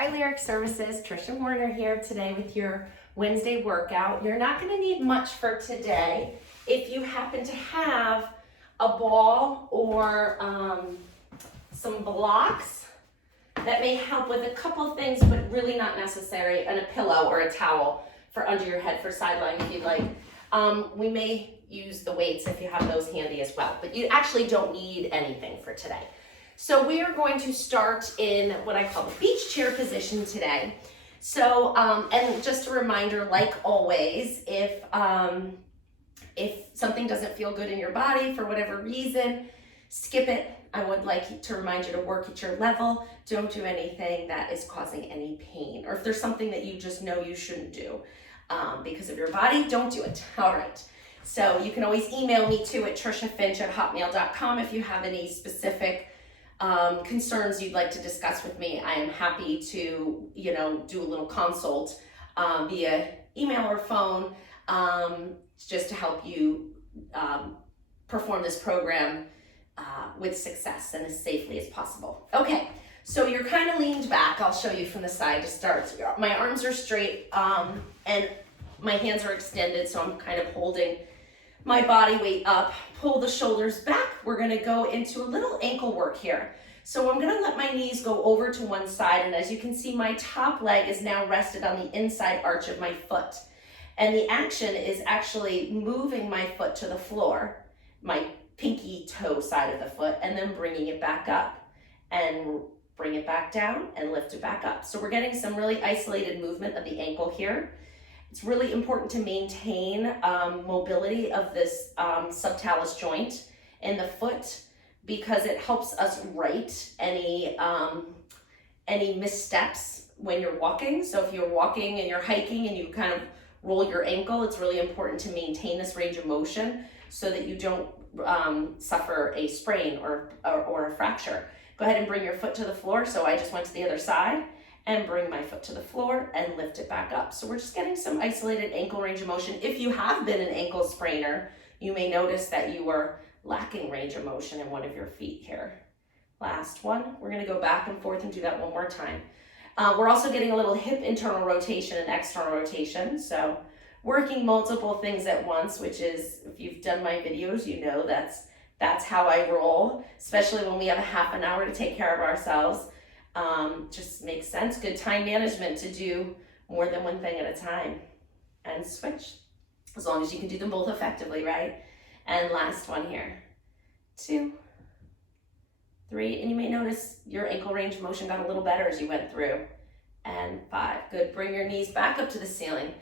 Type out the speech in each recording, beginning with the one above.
Hi Lyric Services, Trisha Warner here today with your Wednesday workout. You're not going to need much for today. If you happen to have a ball or some blocks, that may help with a couple things, but really not necessary, and a pillow or a towel for under your head for sideline if you like. We may use the weights if you have those handy as well, but you actually don't need anything for today. So we are going to start in what I call the beach chair position today. So, and just a reminder, like always, if something doesn't feel good in your body for whatever reason, skip it. I would like to remind you to work at your level. Don't do anything that is causing any pain, or if there's something that you just know you shouldn't do because of your body, don't do it. All right. So you can always email me too at trishafinch@hotmail.com if you have any specific concerns you'd like to discuss with me. I am happy to, do a little consult via email or phone just to help you perform this program with success and as safely as possible. Okay, so you're kind of leaned back. I'll show you from the side to start. So my arms are straight and my hands are extended, so I'm kind of holding my body weight up. Pull the shoulders back. We're going to go into a little ankle work here. So I'm going to let my knees go over to one side, and as you can see, my top leg is now rested on the inside arch of my foot. And the action is actually moving my foot to the floor, my pinky toe side of the foot, and then bringing it back up and bring it back down and lift it back up. So we're getting some really isolated movement of the ankle here. It's really important to maintain mobility of this subtalis joint in the foot because it helps us right any missteps when you're walking. So if you're walking and you're hiking and you kind of roll your ankle, it's really important to maintain this range of motion so that you don't suffer a sprain or a fracture. Go ahead and bring your foot to the floor. So I just went to the other side and bring my foot to the floor and lift it back up. So we're just getting some isolated ankle range of motion. If you have been an ankle sprainer, you may notice that you are lacking range of motion in one of your feet here. Last one. We're going to go back and forth and do that one more time. We're also getting a little hip internal rotation and external rotation. So working multiple things at once, which is, if you've done my videos, you know that's how I roll, especially when we have a half an hour to take care of ourselves. Just makes sense. Good time management to do more than one thing at a time and switch, as long as you can do them both effectively, right? And last one here, 2, 3, and you may notice your ankle range of motion got a little better as you went through, and 5. Good. Bring your knees back up to the ceiling.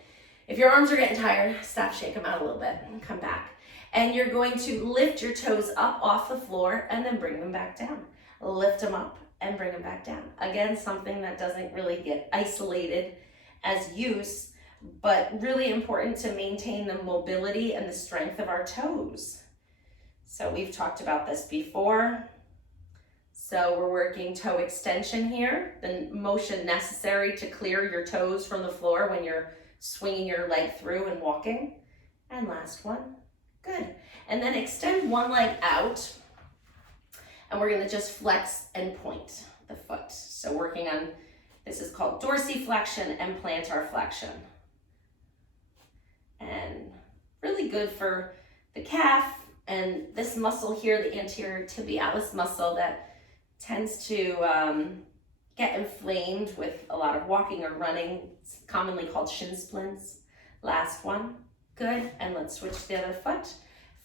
If your arms are getting tired, stop, shake them out a little bit and come back. And you're going to lift your toes up off the floor and then bring them back down. Lift them up and bring them back down. Again, something that doesn't really get isolated as use, but really important to maintain the mobility and the strength of our toes. So we've talked about this before. So we're working toe extension here, the motion necessary to clear your toes from the floor when you're swinging your leg through and walking. And last one. Good. And then extend one leg out. And we're going to just flex and point the foot. So working on, this is called dorsiflexion and plantar flexion. And really good for the calf and this muscle here, the anterior tibialis muscle that tends to get inflamed with a lot of walking or running. It's commonly called shin splints. Last one. Good. And let's switch to the other foot.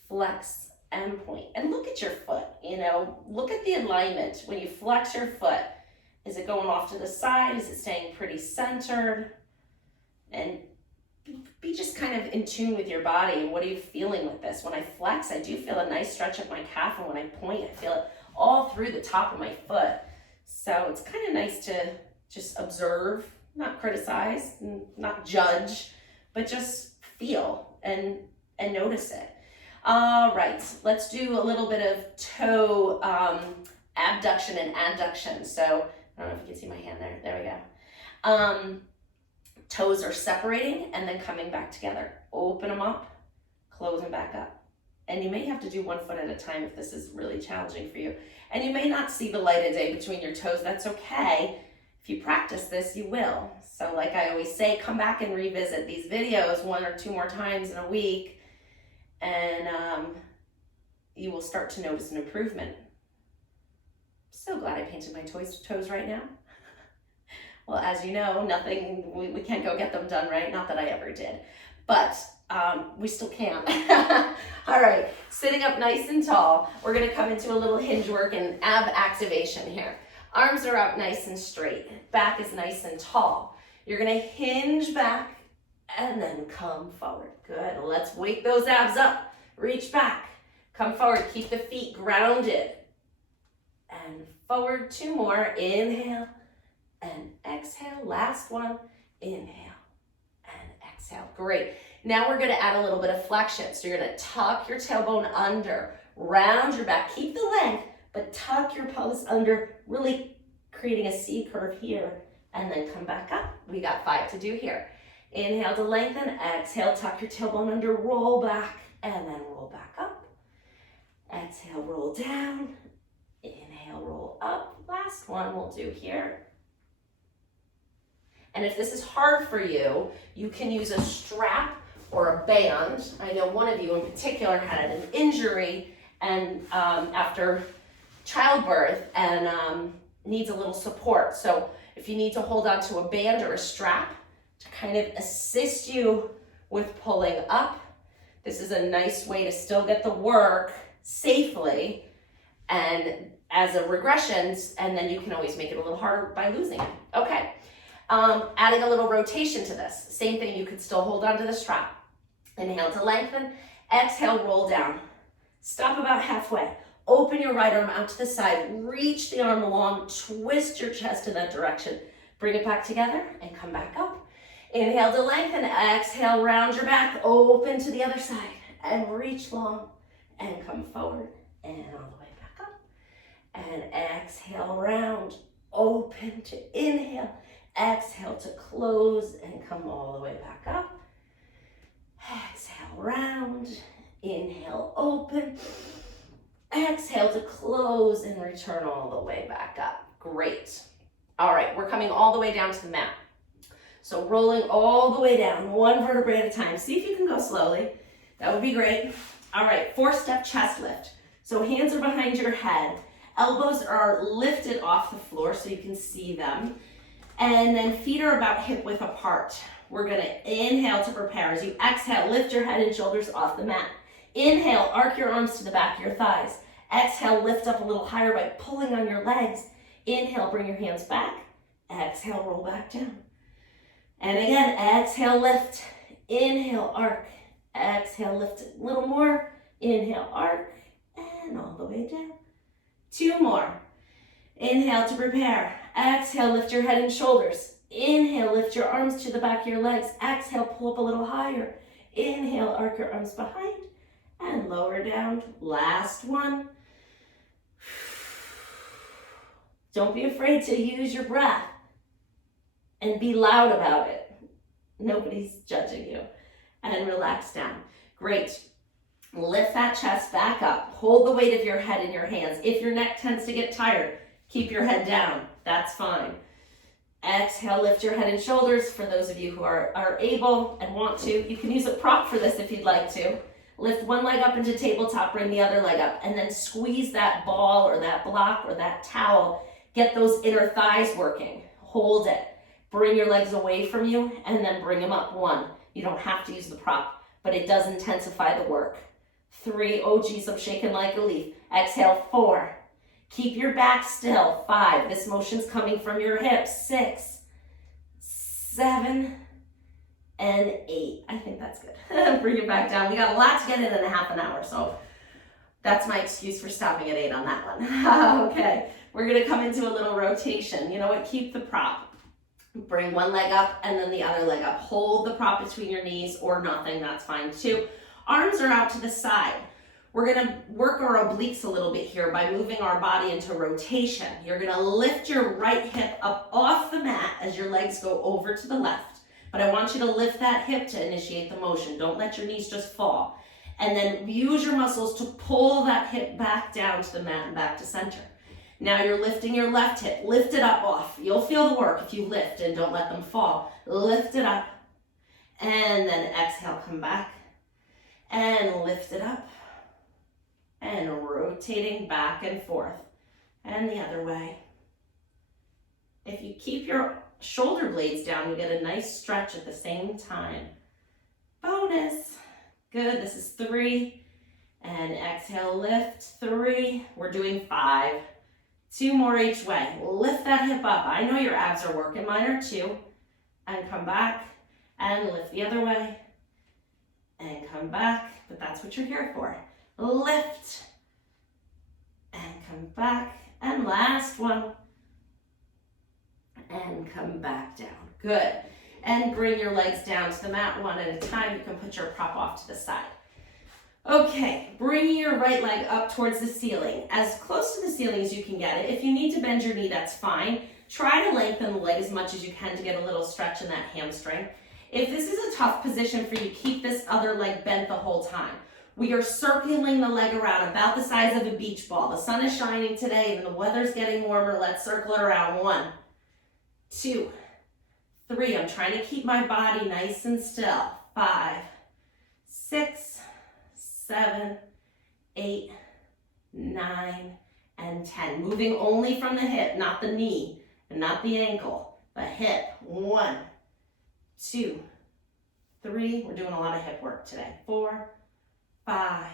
Flex and point. And look at your foot, look at the alignment. When you flex your foot, is it going off to the side? Is it staying pretty centered? And be just kind of in tune with your body. And what are you feeling with this? When I flex, I do feel a nice stretch of my calf. And when I point, I feel it all through the top of my foot. So it's kind of nice to just observe, not criticize, not judge, but just feel and notice it. All right, let's do a little bit of toe abduction and adduction. So I don't know if you can see my hand there. There we go. Toes are separating and then coming back together. Open them up, close them back up. And you may have to do one foot at a time if this is really challenging for you. And you may not see the light of day between your toes. That's okay. If you practice this, you will. So like I always say, come back and revisit these videos 1 or 2 more times in a week, and you will start to notice an improvement. So glad I painted my toes right now. Well, as you know, we can't go get them done, right? Not that I ever did, but we still can. All right, sitting up nice and tall, we're gonna come into a little hinge work and ab activation here. Arms are up nice and straight, back is nice and tall. You're gonna hinge back and then come forward. Good, let's wake those abs up. Reach back, come forward, keep the feet grounded. And forward, 2 more, inhale and exhale. Last one, inhale and exhale. Great. Now we're gonna add a little bit of flexion. So you're gonna tuck your tailbone under, round your back, keep the length, but tuck your pelvis under, really creating a C curve here, and then come back up. We got 5 to do here. Inhale to lengthen, exhale, tuck your tailbone under, roll back, and then roll back up. Exhale, roll down. Inhale, roll up. Last one we'll do here. And if this is hard for you, you can use a strap or a band. I know one of you in particular had an injury and after childbirth and needs a little support. So if you need to hold on to a band or a strap to kind of assist you with pulling up, this is a nice way to still get the work safely and as a regression, and then you can always make it a little harder by losing it. Okay, adding a little rotation to this. Same thing, you could still hold on to the strap. Inhale to lengthen, exhale, roll down. Stop about halfway. Open your right arm out to the side, reach the arm along, twist your chest in that direction. Bring it back together and come back up. Inhale to lengthen, exhale, round your back, open to the other side, and reach long, and come forward, and all the way back up. And exhale, round, open to inhale, exhale to close, and come all the way back up. Exhale, round, inhale, open, exhale to close, and return all the way back up. Great. All right, we're coming all the way down to the mat. So rolling all the way down, 1 vertebrae at a time. See if you can go slowly. That would be great. All right, 4-step chest lift. So hands are behind your head. Elbows are lifted off the floor so you can see them. And then feet are about hip width apart. We're gonna inhale to prepare. As you exhale, lift your head and shoulders off the mat. Inhale, arc your arms to the back of your thighs. Exhale, lift up a little higher by pulling on your legs. Inhale, bring your hands back. Exhale, roll back down. And again, exhale, lift. Inhale, arc. Exhale, lift a little more. Inhale, arc. And all the way down. 2 more. Inhale to prepare. Exhale, lift your head and shoulders. Inhale, lift your arms to the back of your legs. Exhale, pull up a little higher. Inhale, arc your arms behind. And lower down. Last one. Don't be afraid to use your breath. And be loud about it. Nobody's judging you. And relax down. Great. Lift that chest back up. Hold the weight of your head in your hands. If your neck tends to get tired, keep your head down. That's fine. Exhale, lift your head and shoulders. For those of you who are able and want to, you can use a prop for this if you'd like to. Lift one leg up into tabletop, bring the other leg up, and then squeeze that ball or that block or that towel. Get those inner thighs working. Hold it. Bring your legs away from you and then bring them up. 1. You don't have to use the prop, but it does intensify the work. 3, oh geez, I'm shaking like a leaf. Exhale, 4. Keep your back still. 5, this motion's coming from your hips. 6, 7, and 8. I think that's good. Bring it back down. We got a lot to get in a half an hour, so that's my excuse for stopping at 8 on that one. Okay, we're gonna come into a little rotation. You know what, keep the prop. Bring one leg up and then the other leg up. Hold the prop between your knees or nothing, that's fine too. Arms are out to the side. We're gonna work our obliques a little bit here by moving our body into rotation. You're gonna lift your right hip up off the mat as your legs go over to the left. But I want you to lift that hip to initiate the motion. Don't let your knees just fall. And then use your muscles to pull that hip back down to the mat and back to center. Now you're lifting your left hip. Lift it up off. You'll feel the work if you lift and don't let them fall. Lift it up. And then exhale, come back. And lift it up. And rotating back and forth. And the other way. If you keep your shoulder blades down, you get a nice stretch at the same time. Bonus. Good, this is 3. And exhale, lift, 3. We're doing 5. 2 more each way. Lift that hip up. I know your abs are working, mine are too. And come back and lift the other way. And come back, but that's what you're here for. Lift and come back. And last one. And come back down. Good. And bring your legs down to the mat one at a time. You can put your prop off to the side. Okay, bring your right leg up towards the ceiling, as close to the ceiling as you can get it. If you need to bend your knee, that's fine. Try to lengthen the leg as much as you can to get a little stretch in that hamstring. If this is a tough position for you, keep this other leg bent the whole time. We are circling the leg around about the size of a beach ball. The sun is shining today and the weather's getting warmer. Let's circle it around. 1, 2, 3. I'm trying to keep my body nice and still. 5, 6, 7, 8, 9, and 10. Moving only from the hip, not the knee, and not the ankle. The hip. 1, 2, 3. We're doing a lot of hip work today. 4, 5,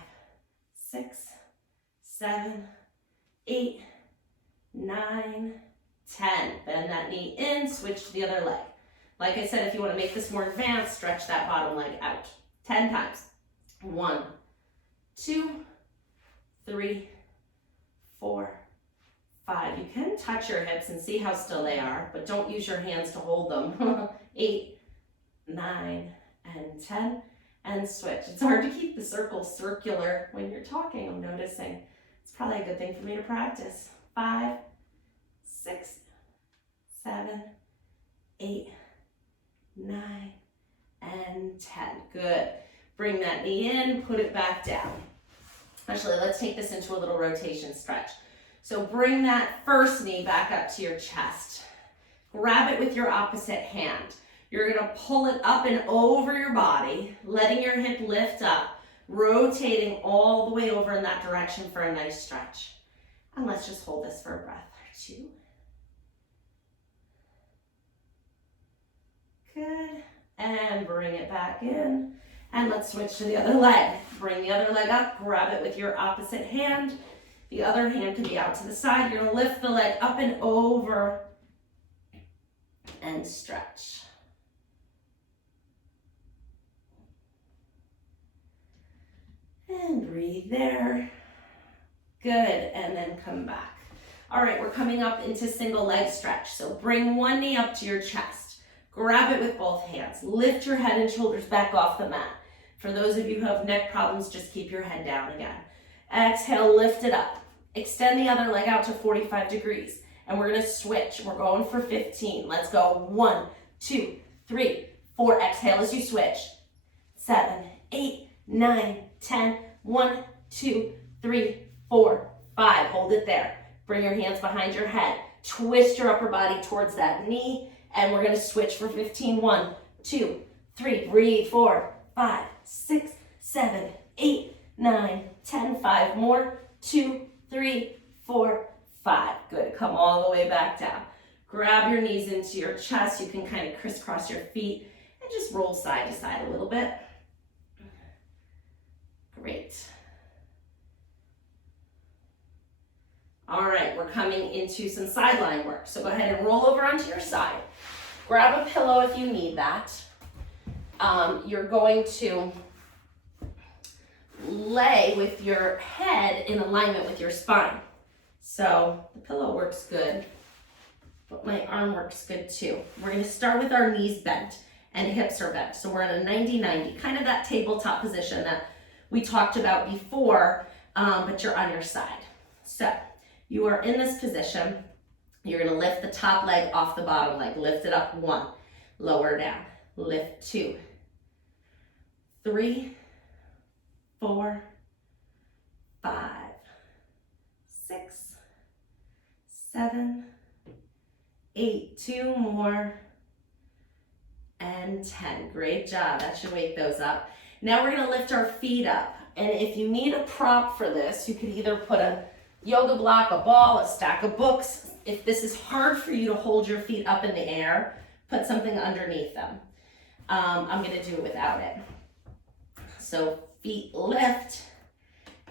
6, 7, 8, 9, 10. Bend that knee in, switch to the other leg. Like I said, if you want to make this more advanced, stretch that bottom leg out. 10 times. 1, 2, 3, 4, 5. You can touch your hips and see how still they are, but don't use your hands to hold them. 8, 9, and 10. And switch. It's hard to keep the circle circular when you're talking, I'm noticing. It's probably a good thing for me to practice. 5, 6, 7, 8, 9, and 10. Good. Bring that knee in, put it back down. Actually, let's take this into a little rotation stretch. So bring that first knee back up to your chest. Grab it with your opposite hand. You're gonna pull it up and over your body, letting your hip lift up, rotating all the way over in that direction for a nice stretch. And let's just hold this for a breath. 2. Good. And bring it back in. And let's switch to the other leg. Bring the other leg up, grab it with your opposite hand. The other hand can be out to the side. You're gonna lift the leg up and over and stretch. And breathe there. Good, and then come back. All right, we're coming up into single leg stretch. So bring one knee up to your chest. Grab it with both hands. Lift your head and shoulders back off the mat. For those of you who have neck problems, just keep your head down again. Exhale, lift it up. Extend the other leg out to 45 degrees. And we're gonna switch. We're going for 15. Let's go. 1, 2, 3, 4. Exhale as you switch. 7, 8, 9, 10. 1, 2, 3, 4, 5. Hold it there. Bring your hands behind your head. Twist your upper body towards that knee. And we're gonna switch for 15. 1, 2, 3. Breathe. 4, 5, 6, 7, 8, 9, 10. 5 more. 2, 3, 4, 5. Good. Come all the way back down. Grab your knees into your chest. You can kind of crisscross your feet and just roll side to side a little bit. Great. All right, we're coming into some sideline work. So go ahead and roll over onto your side. Grab a pillow if you need that. You're going to lay with your head in alignment with your spine. So the pillow works good, but my arm works good too. We're going to start with our knees bent and hips are bent. So we're in a 90-90, kind of that tabletop position that we talked about before, but you're on your side. So you are in this position. You're going to lift the top leg off the bottom leg. Lift it up. 1, lower down. Lift 2, 3, 4, 5, 6, 7, 8, 2 more, and 10. Great job. That should wake those up. Now we're gonna lift our feet up. And if you need a prop for this, you could either put a yoga block, a ball, a stack of books. If this is hard for you to hold your feet up in the air, put something underneath them. I'm gonna do it without it. So feet lift.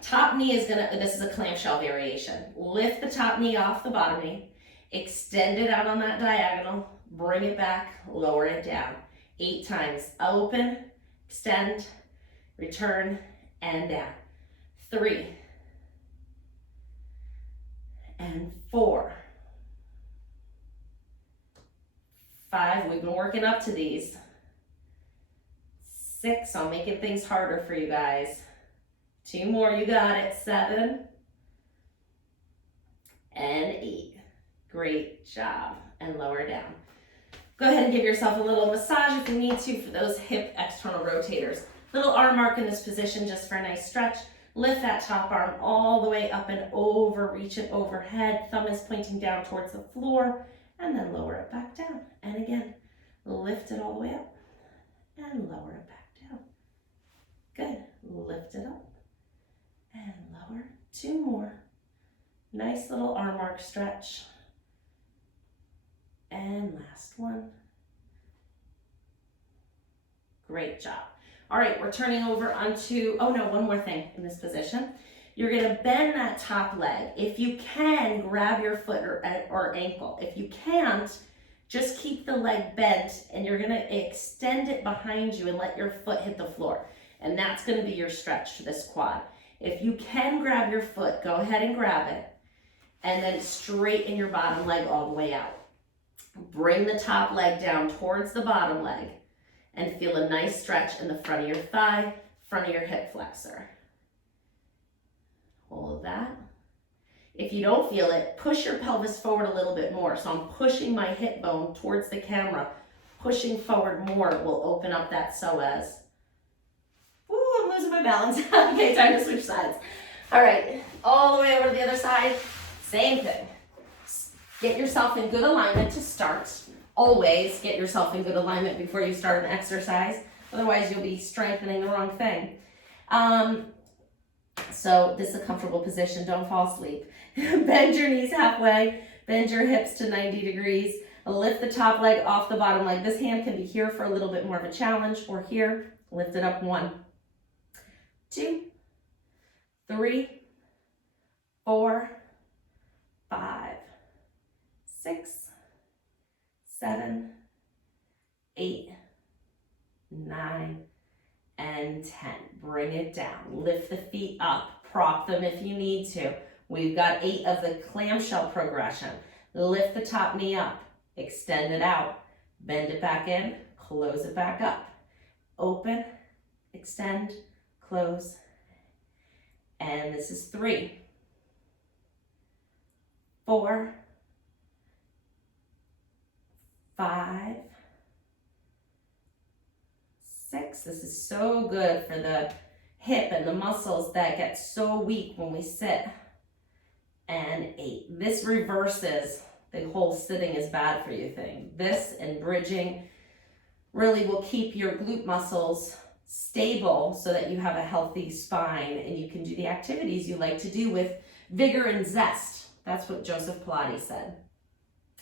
Top knee is this is a clamshell variation. Lift the top knee off the bottom knee, extend it out on that diagonal, bring it back, lower it down. 8 times. Open, extend, return, and down. 3, and 4, 5, we've been working up to these. 6, I'm making things harder for you guys. 2 more, you got it. 7, and 8. Great job. And lower down. Go ahead and give yourself a little massage if you need to for those hip external rotators. Little arm mark in this position just for a nice stretch. Lift that top arm all the way up and over, reach it overhead. Thumb is pointing down towards the floor, and then lower it back down. And again, lift it all the way up and lower it back down. Good. Lift it up and lower. 2 more. Nice little arm mark stretch. And last one. Great job. All right, we're turning over onto, oh no, one more thing in this position. You're gonna bend that top leg. If you can, grab your foot or ankle. If you can't, just keep the leg bent and you're gonna extend it behind you and let your foot hit the floor. And that's gonna be your stretch for this quad. If you can grab your foot, go ahead and grab it. And then straighten your bottom leg all the way out. Bring the top leg down towards the bottom leg and feel a nice stretch in the front of your thigh, front of your hip flexor. Hold that. If you don't feel it, push your pelvis forward a little bit more. So I'm pushing my hip bone towards the camera. Pushing forward more will open up that psoas. Woo, I'm losing my balance. Okay, time to switch sides. All right, all the way over to the other side. Same thing. Get yourself in good alignment to start. Always get yourself in good alignment before you start an exercise. Otherwise, you'll be strengthening the wrong thing. So this is a comfortable position. Don't fall asleep. Bend your knees halfway. Bend your hips to 90 degrees. Lift the top leg off the bottom leg. This hand can be here for a little bit more of a challenge, or here. Lift it up. 1, 2, 3, 4, 5, 6, 7, 8, 9, and 10. Bring it down. Lift the feet up. Prop them if you need to. We've got 8 of the clamshell progression. Lift the top knee up. Extend it out. Bend it back in. Close it back up. Open, extend, close. And this is 3, 4, 5, 6. This is so good for the hip and the muscles that get so weak when we sit. And 8. This reverses the whole sitting is bad for you thing. This and bridging really will keep your glute muscles stable so that you have a healthy spine and you can do the activities you like to do with vigor and zest. That's what Joseph Pilates said.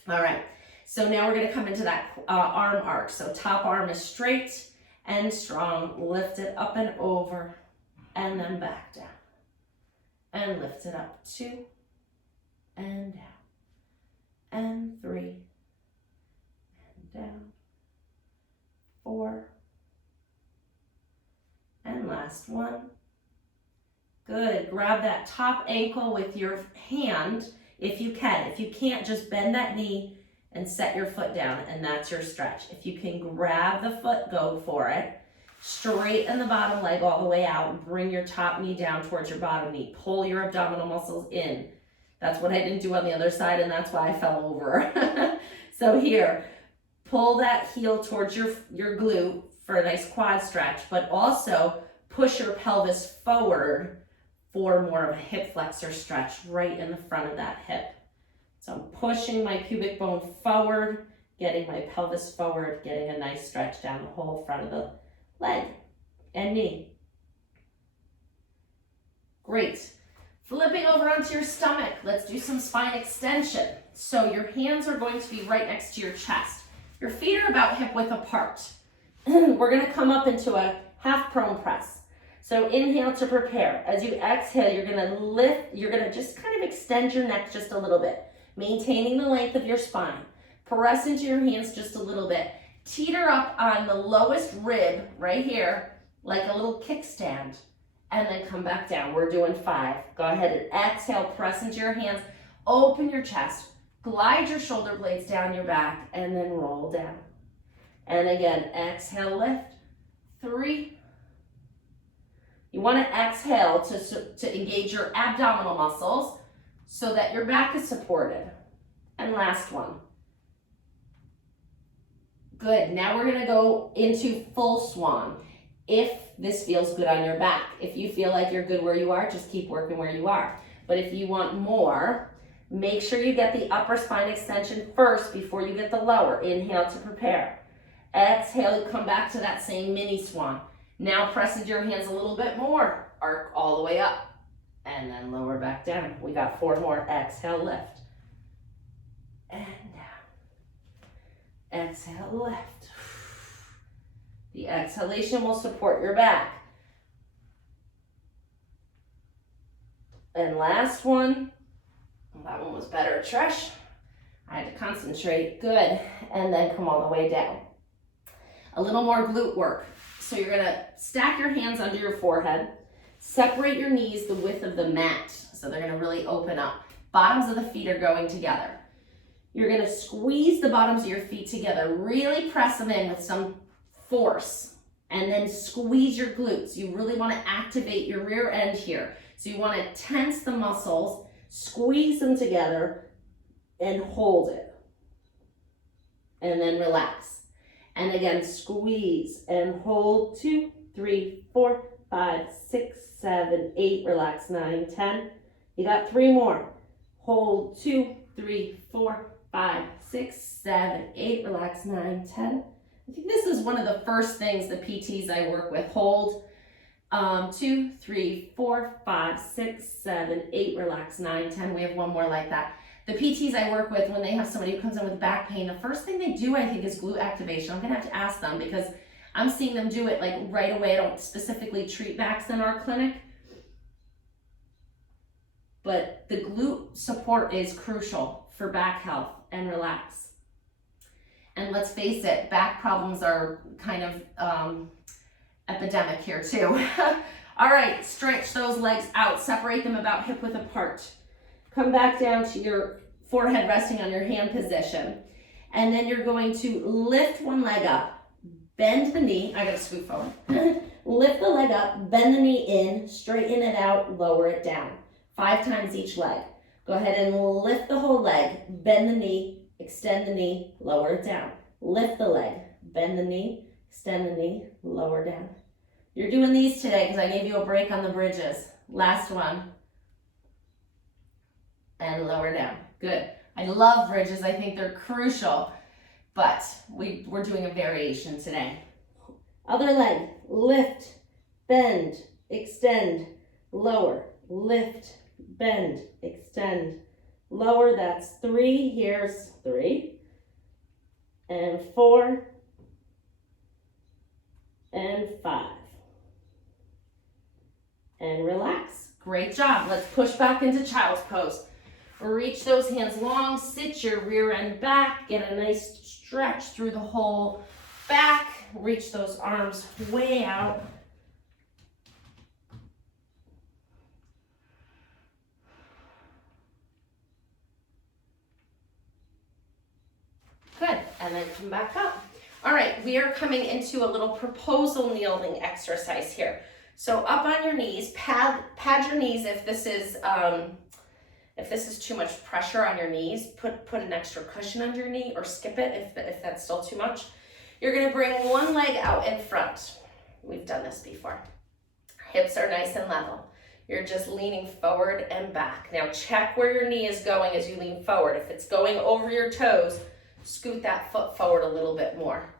All right. So now we're going to come into that arm arc. So top arm is straight and strong. Lift it up and over and then back down. And lift it up. 2 and down. And 3 and down. 4 and last one. Good. Grab that top ankle with your hand if you can. If you can't, just bend that knee and set your foot down, and that's your stretch. If you can grab the foot, go for it. Straighten the bottom leg all the way out and bring your top knee down towards your bottom knee. Pull your abdominal muscles in. That's what I didn't do on the other side, and that's why I fell over. So here, pull that heel towards your glute for a nice quad stretch, but also push your pelvis forward for more of a hip flexor stretch right in the front of that hip. So I'm pushing my pubic bone forward, getting my pelvis forward, getting a nice stretch down the whole front of the leg and knee. Great. Flipping over onto your stomach, let's do some spine extension. So your hands are going to be right next to your chest. Your feet are about hip width apart. We're gonna come up into a half prone press. So inhale to prepare. As you exhale, you're gonna lift, you're gonna just kind of extend your neck just a little bit, maintaining the length of your spine. Press into your hands just a little bit. Teeter up on the lowest rib right here, like a little kickstand, and then come back down. We're doing 5. Go ahead and exhale, press into your hands, open your chest, glide your shoulder blades down your back, and then roll down. And again, exhale, lift. 3. You want to exhale to engage your abdominal muscles so that your back is supported. And last one. Good. Now we're going to go into full swan. If this feels good on your back. If you feel like you're good where you are, just keep working where you are. But if you want more, make sure you get the upper spine extension first before you get the lower. Inhale to prepare. Exhale, you come back to that same mini swan. Now press into your hands a little bit more. Arc all the way up. And then lower back down. We got 4 more. Exhale, lift. And down. Exhale, lift. The exhalation will support your back. And last one. That one was better, Trish. I had to concentrate. Good. And then come all the way down. A little more glute work. So you're going to stack your hands under your forehead. Separate your knees the width of the mat. So they're going to really open up. Bottoms of the feet are going together. You're going to squeeze the bottoms of your feet together. Really press them in with some force. And then squeeze your glutes. You really want to activate your rear end here. So you want to tense the muscles, squeeze them together, and hold it. And then relax. And again, squeeze and hold. 2, 3, 4, 5, 6, 7, 8. Relax. 9, 10. You got 3 more. Hold. 2, 3, 4, 5, 6, 7, 8. Relax. 9, 10. I think this is one of the first things the PTs I work with. Hold. 2, 3, 4, 5, 6, 7, 8. Relax. 9, 10. We have one more like that. The PTs I work with, when they have somebody who comes in with back pain, the first thing they do, I think, is glute activation. I'm gonna have to ask them because I'm seeing them do it like right away. I don't specifically treat backs in our clinic, but the glute support is crucial for back health and relax. And let's face it, back problems are kind of epidemic here too. All right, stretch those legs out, separate them about hip width apart. Come back down to your forehead resting on your hand position. And then you're going to lift one leg up, bend the knee. I gotta scoot forward. Lift the leg up, bend the knee in, straighten it out, lower it down. 5 times each leg. Go ahead and lift the whole leg, bend the knee, extend the knee, lower it down. Lift the leg, bend the knee, extend the knee, lower down. You're doing these today because I gave you a break on the bridges. Last one. And lower down. Good. I love bridges. I think they're crucial, but we're doing a variation today. Other leg. Lift, bend, extend, lower. Lift, bend, extend, lower. That's 3. Here's 3. And 4. And 5. And relax. Great job. Let's push back into child's pose. Reach those hands long, sit your rear end back, get a nice stretch through the whole back, reach those arms way out. Good, and then come back up. All right, we are coming into a little proposal kneeling exercise here. So up on your knees, pad your knees if this is too much pressure on your knees. Put an extra cushion under your knee or skip it if that's still too much. You're gonna bring one leg out in front. We've done this before. Hips are nice and level. You're just leaning forward and back. Now check where your knee is going as you lean forward. If it's going over your toes, scoot that foot forward a little bit more.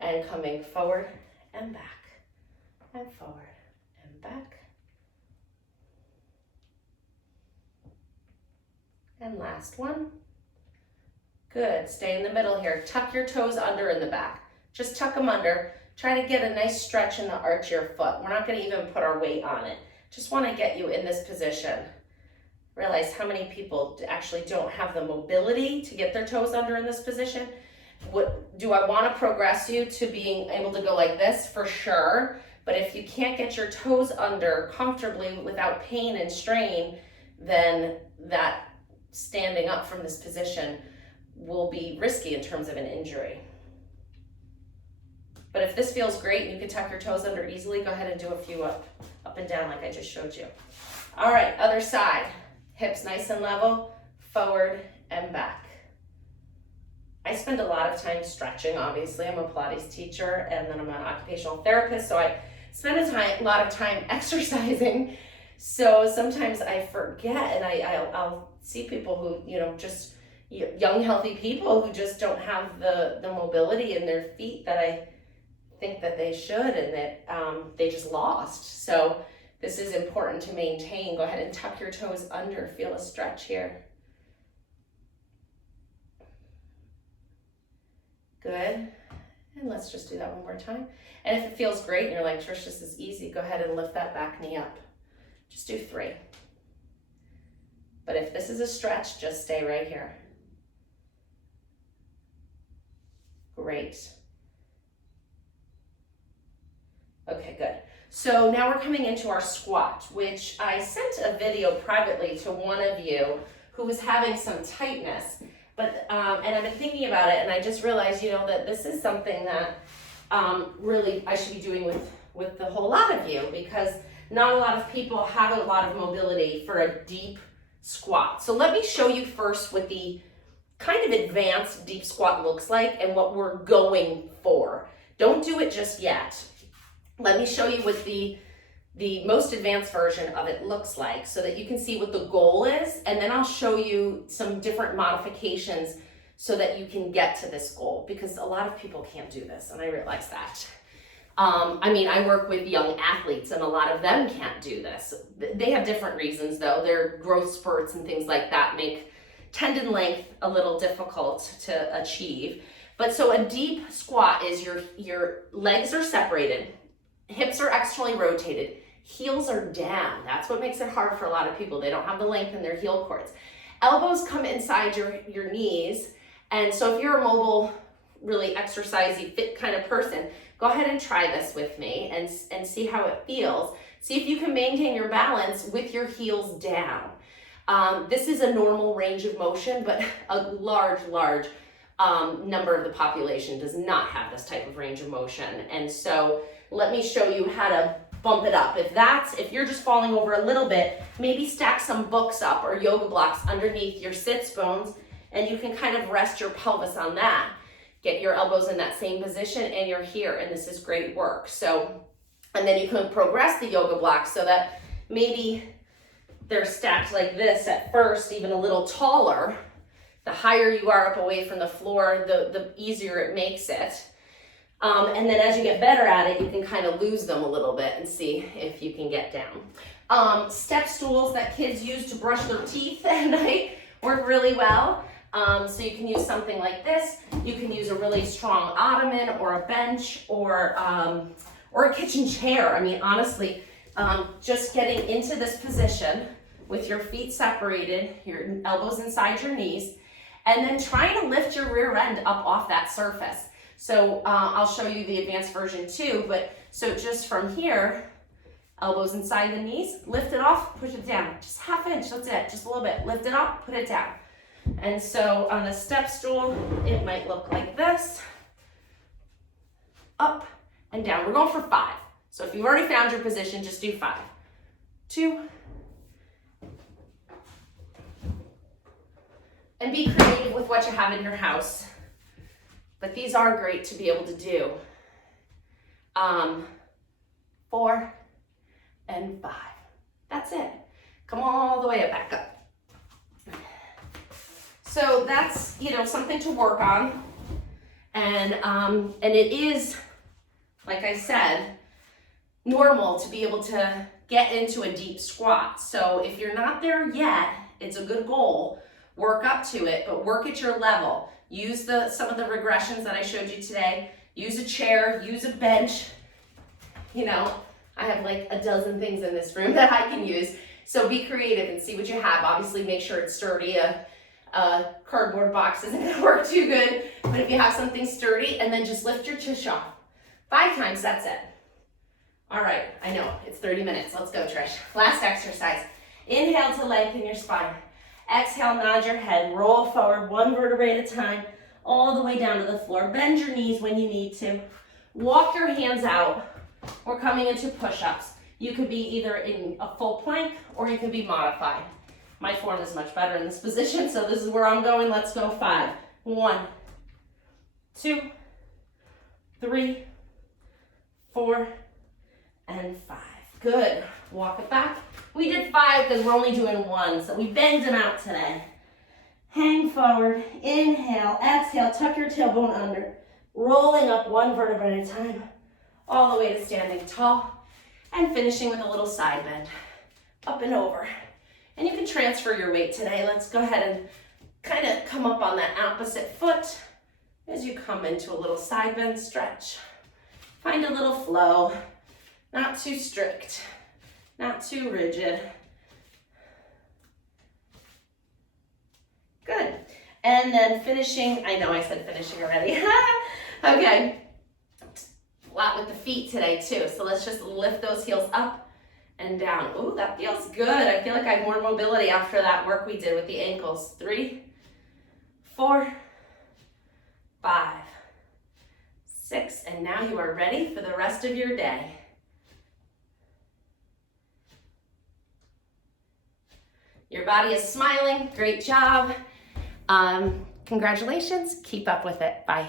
And coming forward and back, and forward and back. And last one. Good, stay in the middle here. Tuck your toes under in the back. Just tuck them under. Try to get a nice stretch in the arch of your foot. We're not gonna even put our weight on it. Just wanna get you in this position. Realize how many people actually don't have the mobility to get their toes under in this position. Do I wanna progress you to being able to go like this? For sure. But if you can't get your toes under comfortably without pain and strain, then that standing up from this position will be risky in terms of an injury. But if this feels great and you can tuck your toes under easily, go ahead and do a few up and down like I just showed you. All right, other side. Hips nice and level, forward and back. I spend a lot of time stretching, obviously. I'm a Pilates teacher and then I'm an occupational therapist, so I spend a lot of time exercising. So sometimes I forget, and I'll see people who, just young, healthy people who just don't have the mobility in their feet that I think that they should, and that they just lost. So this is important to maintain. Go ahead and tuck your toes under. Feel a stretch here. Good. And let's just do that one more time. And if it feels great and you're like, Trish, this is easy, go ahead and lift that back knee up. Just do 3. But if this is a stretch, just stay right here. Great. Okay, good. So now we're coming into our squat, which I sent a video privately to one of you who was having some tightness. But and I've been thinking about it, and I just realized, that this is something that really I should be doing with the whole lot of you, because not a lot of people have a lot of mobility for a deep squat. So let me show you first what the kind of advanced deep squat looks like and what we're going for. Don't do it just yet. Let me show you what the most advanced version of it looks like so that you can see what the goal is, and then I'll show you some different modifications so that you can get to this goal, because a lot of people can't do this, and I realize that. I work with young athletes, and a lot of them can't do this. They have different reasons, though. Their growth spurts and things like that make tendon length a little difficult to achieve. But so a deep squat is your legs are separated, hips are externally rotated, heels are down. That's what makes it hard for a lot of people. They don't have the length in their heel cords. Elbows come inside your knees. And so if you're a mobile, really exercisey, fit kind of person, go ahead and try this with me and see how it feels. See if you can maintain your balance with your heels down. This is a normal range of motion, but a large number of the population does not have this type of range of motion. And so let me show you how to bump it up. If you're just falling over a little bit, maybe stack some books up or yoga blocks underneath your sits bones, and you can kind of rest your pelvis on that. Get your elbows in that same position, and you're here, and this is great work. So, and then you can progress the yoga blocks so that maybe they're stacked like this at first, even a little taller. The higher you are up away from the floor, the easier it makes it. And then as you get better at it, you can kind of lose them a little bit and see if you can get down. Step stools that kids use to brush their teeth at night work really well. So you can use something like this. You can use a really strong ottoman or a bench or a kitchen chair. Honestly, just getting into this position with your feet separated, your elbows inside your knees, and then trying to lift your rear end up off that surface. So I'll show you the advanced version too, but so just from here, elbows inside the knees, lift it off, push it down, just ½ inch, that's it, just a little bit, lift it up, put it down. And so on a step stool, it might look like this, up and down. We're going for 5. So if you've already found your position, just do 5, 2, and be creative with what you have in your house. But these are great to be able to do. 4 and 5. That's it. Come all the way back up. So that's, you know, something to work on. And it is, like I said, normal to be able to get into a deep squat. So if you're not there yet, it's a good goal. Work up to it, but work at your level. Use some of the regressions that I showed you today. Use a chair, use a bench. You know, I have like a dozen things in this room that I can use. So be creative and see what you have. Obviously, make sure it's sturdy. A cardboard box isn't gonna work too good, but if you have something sturdy, and then just lift your tush off. 5 times, that's it. All right, I know, it's 30 minutes. Let's go, Trish. Last exercise. Inhale to lengthen your spine. Exhale, nod your head, roll forward 1 vertebrae at a time, all the way down to the floor. Bend your knees when you need to. Walk your hands out. We're coming into push-ups. You could be either in a full plank or you can be modified. My form is much better in this position, so this is where I'm going. Let's go 5. 1, 2, 3, 4, and 5. Good. Walk it back. We did 5 because we're only doing 1, so we banged them out today. Hang forward, inhale, exhale, tuck your tailbone under, rolling up 1 vertebrae at a time, all the way to standing tall, and finishing with a little side bend, up and over. And you can transfer your weight today. Let's go ahead and kind of come up on that opposite foot as you come into a little side bend stretch. Find a little flow, not too strict, not too rigid. Good. And then finishing, I know I said finishing already. Okay. A lot with the feet today too. So let's just lift those heels up and down. Ooh, that feels good. I feel like I have more mobility after that work we did with the ankles. 3, 4, 5, 6, and now you are ready for the rest of your day. Your body is smiling. Great job. Congratulations. Keep up with it. Bye.